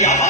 Yeah.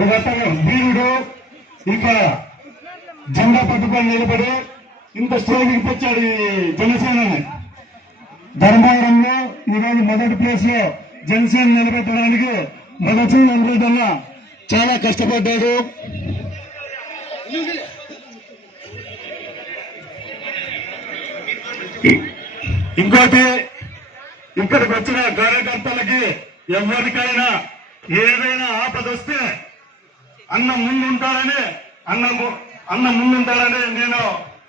ఒక అతను వీరుడు ఇక జెండా పట్టుకొని నిలబడి ఇంత స్టేజ్కి తెచ్చాడు ఈ జనసేనని. ధర్మవరంలో ఈరోజు మొదటి ప్లేస్లో జనసేన నిలబెట్టడానికి మొదటి నిలబెట్టడంలో చాలా కష్టపడ్డాడు. ఇంకోటి ఇక్కడికి వచ్చిన కార్యకర్తలకి ఎవరికైనా ఏదైనా ఆపద వస్తే అన్న ముందుంటారని అన్న అన్నం అన్న ముందుంటారని నేను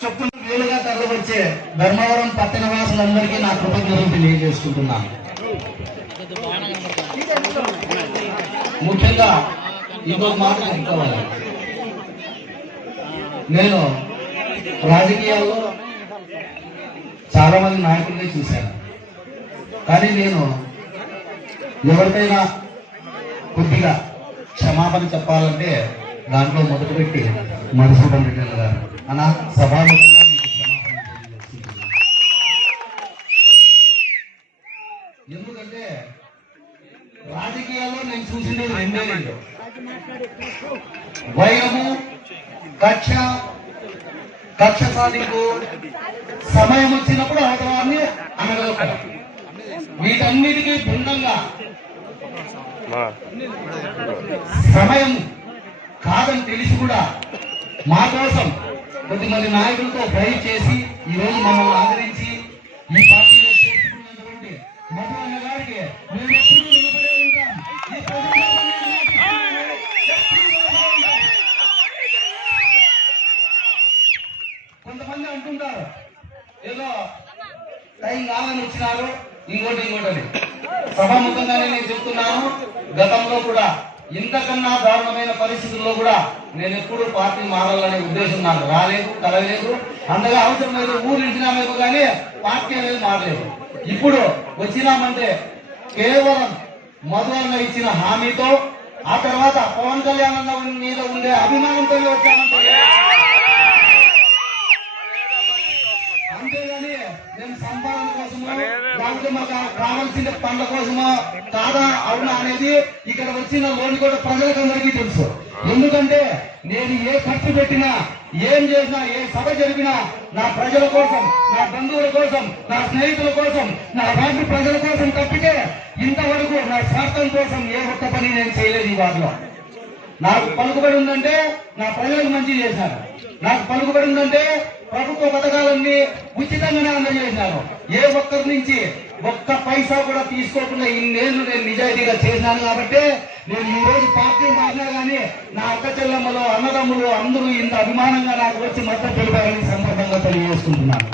చెప్తున్నా వేలుగా తరలివచ్చే ధర్మవరం పట్టణ వాసులందరికీ నా కృతజ్ఞతలు తెలియజేసుకుంటున్నాను ముఖ్యంగా ఇంకొక మాట చెప్పుకోవాలి. నేను రాజకీయాల్లో చాలా మంది నాయకుల్ని చూశాను. కానీ నేను ఎవరికైనా కొద్దిగా క్షమాపణ చెప్పాలంటే దాంట్లో మొదలు పెట్టి మధుసూదన్ రెడ్డి గారు అన్న సభాముఖంగా మీకు క్షమాపణ ఎందుకంటే రాజకీయాల్లో నేను చూసింది రెండే రెండు. వైరము కక్ష కక్ష సాధింపు సమయం వచ్చినప్పుడు అవతలాన్ని అనగలగడం వీటన్నిటికీ భిన్నంగా సమయం కాదని తెలిసి కూడా మా కోసం కొద్దిమంది నాయకులతో ఫైట్ చేసి ఈ రోజు మమ్మల్ని ఆదరించి ఈ పార్టీలో చేర్చుకున్నటువంటి మధు గారికి మేము నిలబడే ఉంటాం. కొంతమంది అంటుంటారు ఏదో టైం కావాలని వచ్చినారు ఇంకోటి ఇంకోటి సభాముఖంగానే నేను చెప్తున్నాను. గతంలో కూడా ఇంతకన్నా దారుణమైన పరిస్థితుల్లో కూడా నేను ఎప్పుడు పార్టీ మారాలనే ఉద్దేశం నాకు రాలేదు కలగలేదు. అంతగా అవసరం లేదు ఊరు ఇచ్చినామేమో కానీ పార్టీ అనేది మారలేదు. ఇప్పుడు వచ్చినామంటే కేవలం మధు ఇచ్చిన హామీతో ఆ తర్వాత పవన్ కళ్యాణ్ అన్న మీద ఉండే అభిమానంతో వచ్చామంటే అంతేగాని నేను సంపాదన కోసం లేకపోతే మాకు రావాల్సిన పనుల కోసమా? కాదా? అవునా అనేది ఇక్కడ వచ్చిన లోనికోట ప్రజలకు అందరికీ తెలుసు. ఎందుకంటే నేను ఏ ఖర్చు పెట్టినా ఏం చేసినా ఏ సభ జరిపినా నా ప్రజల కోసం నా బంధువుల కోసం నా స్నేహితుల కోసం నా రాష్ట్ర ప్రజల కోసం తప్పితే ఇంతవరకు నా స్వార్థం కోసం ఏ ఒక్క పని నేను చేయలేదు ఈ వారిలో నాకు పలుకుబడి ఉందంటే నా ప్రజలకు మంచి చేశాను నాకు పలుకుబడి ఉందంటే ప్రభుత్వ పథకాలన్నీ ఉచితంగానే అందజేశాను ఏ ఒక్కరి నుంచి ఒక్క పైసా కూడా తీసుకోకుండా ఇన్నేళ్ళు నేను నిజాయితీగా చేశాను కాబట్టి నేను ఈ రోజు పార్టీ మారినా కానీ నా అక్క చెల్లెమ్మలు అన్నదమ్ములు అందరూ ఇంత అభిమానంగా నాకు వచ్చి మద్దతు తెలిపారని సందర్భంగా తెలియజేసుకుంటున్నాను.